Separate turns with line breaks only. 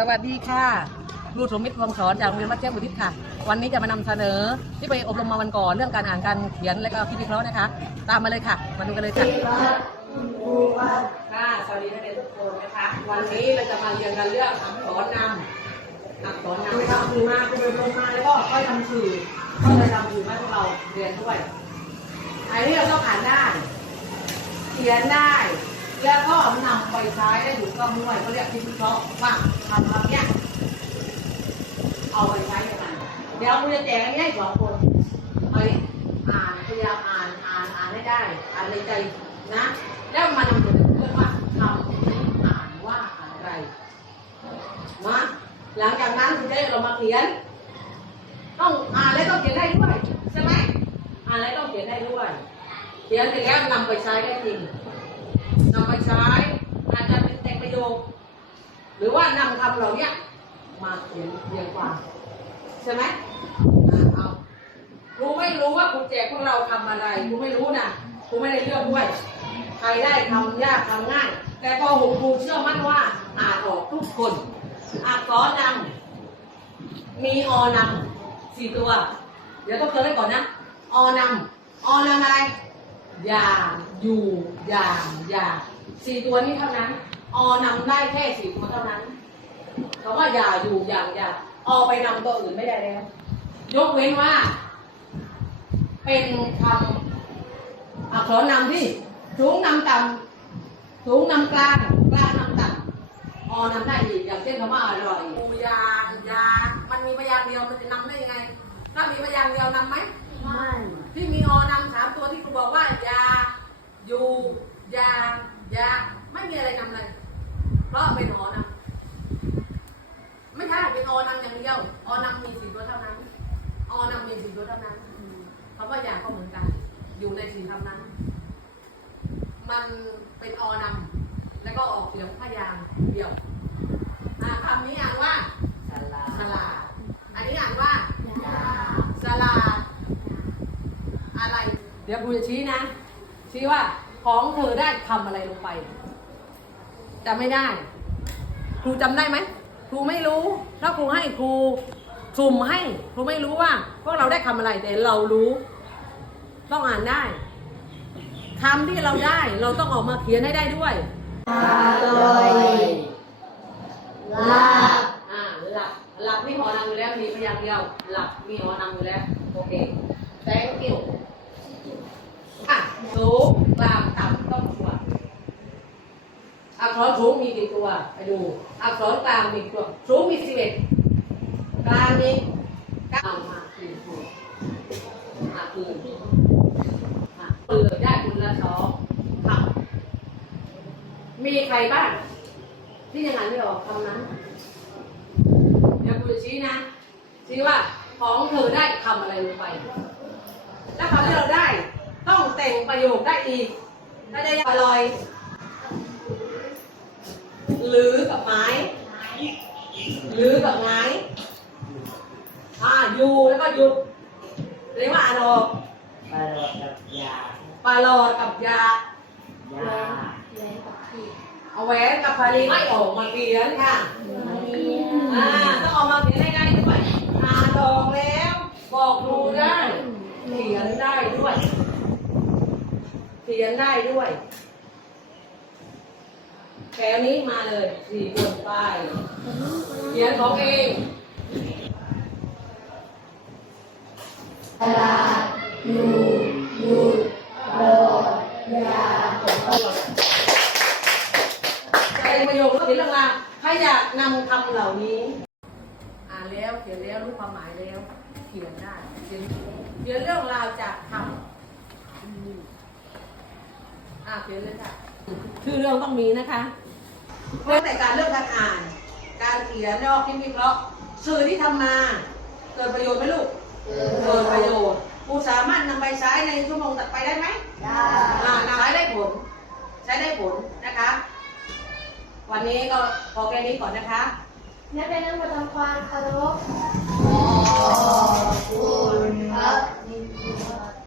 สวัสดีค่ะครูสมมิตรพวงสอนจากโรงเรียนวัดเจ้าบุตรค่ะ วันนี้จะมานำเสนอ ที่ไปอบรมมาวันก่อนเรื่องการอ่านการเขียนและก็คิดวิเคราะห์นะคะ ตามมาเลยค่ะ มาดูกันเลยค่ะค่ะสวัสดีนักเรียนทุกคนนะคะ วันนี้เราจะมาเรียนกันเรื่องอักษรนำอักษรนำทำสื่อมาคุณไปลงมาแล้วก็ค่อยทำสื่อก็เลยทำสื่อให้พวกเราเรียนด้วยอันนี้เราต้องอ่านได้เขียนได้ แล้วก็นำไปใช้ได้ถูกต้องด้วยเขาเรียกคิดวิเคราะห์ว่า ทำคำเนี้ยเอาไปใช้ยังไงเดี๋ยวคุณจะแจกอันนี้ให้สองคนไปอ่านพยายามอ่านอ่านอ่านให้ได้ อ่านในใจนะ แล้วมานำเสนอเพื่อนว่าคำนี้อ่านว่าอะไรมาหลังจากนั้นคุณจะได้เรามาเขียน ต้องอ่านแล้วต้องเขียนได้ด้วยใช่ไหมอ่านแล้วต้องเขียนได้ด้วย เขียนเสร็จแล้วนำไปใช้ได้จริงนำไปใช้อาจจะเป็นแต่งประโยค หรือว่านำคำเหล่าเนี้ยมาเขียนเรียงความใช่ไหมเอารู้ไม่รู้ว่าครูแจกพวกเราทำอะไรครูไม่รู้นะครูไม่ได้เลือกด้วยใครได้ทำยากทำง่าย แต่พอหูครูเชื่อมั่นว่าอ่านออกทุกคนอักษรนำมีอนำสี่ตัว เดี๋ยวต้องเติมให้ก่อนนะอนำอนำอะไร อย่างอยู่อย่างอย่างสี่ตัวนี้เท่านั้น อนำได้แค่สี่ตัวเท่านั้นคำว่าอย่าอยู่อย่างอย่าอไปนำตัวอื่นไม่ได้แล้ว ยกเว้นว่า เป็นคำอักษรนำที่สูงนำต่ำสูงนำกลางกลางนำต่ำอนำได้อีกอย่างเช่นคำว่าอร่อยอูยางยามันมีพยางค์เดียวมันจะนำได้ยังไง ถ้ามีพยางค์เดียวนำไหม
ไม่
ที่มีออนำสามตัวที่ครูบอกว่ายาอยู่ยายาไม่มีอะไรนำเลย เพราะเป็นออนำไม่ใช่เป็นออนำอย่างเดียวออนำมีสี่ตัวเท่านั้นออนำมีสี่ตัวเท่านั้นคำว่ายาก็เหมือนกัน อยู่ในสี่คำนั้น มันเป็นออนำแล้วก็ออกเสียงพยางค์เดียวอ่าคำนี้อ่านว่า
สลา
สลาดอันนี้อ่านว่า
ยา
สลาดอะไร เดี๋ยวครูจะชี้นะ ชี้ว่าของเธอได้ทำอะไรลงไป จำไม่ได้ ครูจำได้ไหมครูไม่รู้ถ้าครูให้ครูสุ่มให้ครูไม่รู้ว่าพวกเราได้คำอะไรแต่เรารู้ ต้องอ่านได้คำที่เราได้เราต้องออกมาเขียนให้ได้ด้วย
อร่อยลาบ
อ่าหลับหลับมีหอนำอยู่แล้วมีพยางค์เดียวหลับมีหอนำอยู่แล้วโอเค thank you อะสูงกลางต่ำต้องชัวร์อักษรสูง มีกี่ตัว ไปดู อักษรกลางมีตัว สูงมีสิบเอ็ดกลางมีเก้ามาคืนตัวมาคืนมาคืนได้คุณละสองคำมีใครบ้าง ที่ยังอ่านไม่ออกคำนั้นเดี๋ยวคุณชี้นะ ชี้ว่าของเธอได้ทำอะไรลงไป แล้วคำที่เราได้ต้องแต่งประโยคได้อีกถ้าได้อร่อย หรือกับไม้ หรือกับไม้อ่าอยู่แล้วก็หยุดเรียกว่าอ่านออก
ปลาโรดกับยา
ปลาหลอดกับยา
ยา
เอาแหวนกับพาลีไม่ออกมาเขียนค่ะอ่าต้องออกมาเขียนให้ได้ด้วยอ่านออกแล้วบอกครูได้เขียนได้ด้วยเขียนได้ด้วย แถวนี้มาเลยสี่คนไปเขียนของเอง
ตลาดอยู่หยุดโรดยา
ใช้ประโยคแล้วเขียนเรื่องราวใครอยากนำคำเหล่านี้ อ่านแล้วเขียนแล้วรู้ความหมายแล้ว เขียนได้เขียนเขียนเรื่องราวจากคำอ่าเขียนเลยค่ะชื่อเรื่องต้องมีนะคะ เรื่องแต่การเรื่องการอ่าน การเขียนแล้วคิดวิเคราะห์สื่อที่ทำมา เกิดประโยชน์ไหมลูกเกิดประโยชน์ครูสามารถนำไปใช้ในชั่วโมงต่อไปได้ไหม
ได้
อ่าใช้ได้ผล ใช้ได้ผลนะคะ วันนี้ก็พอแค่นี้ก่อนนะคะ
นักเรียนทั้งหมดทำความเคารพ
ขอบคุณครับ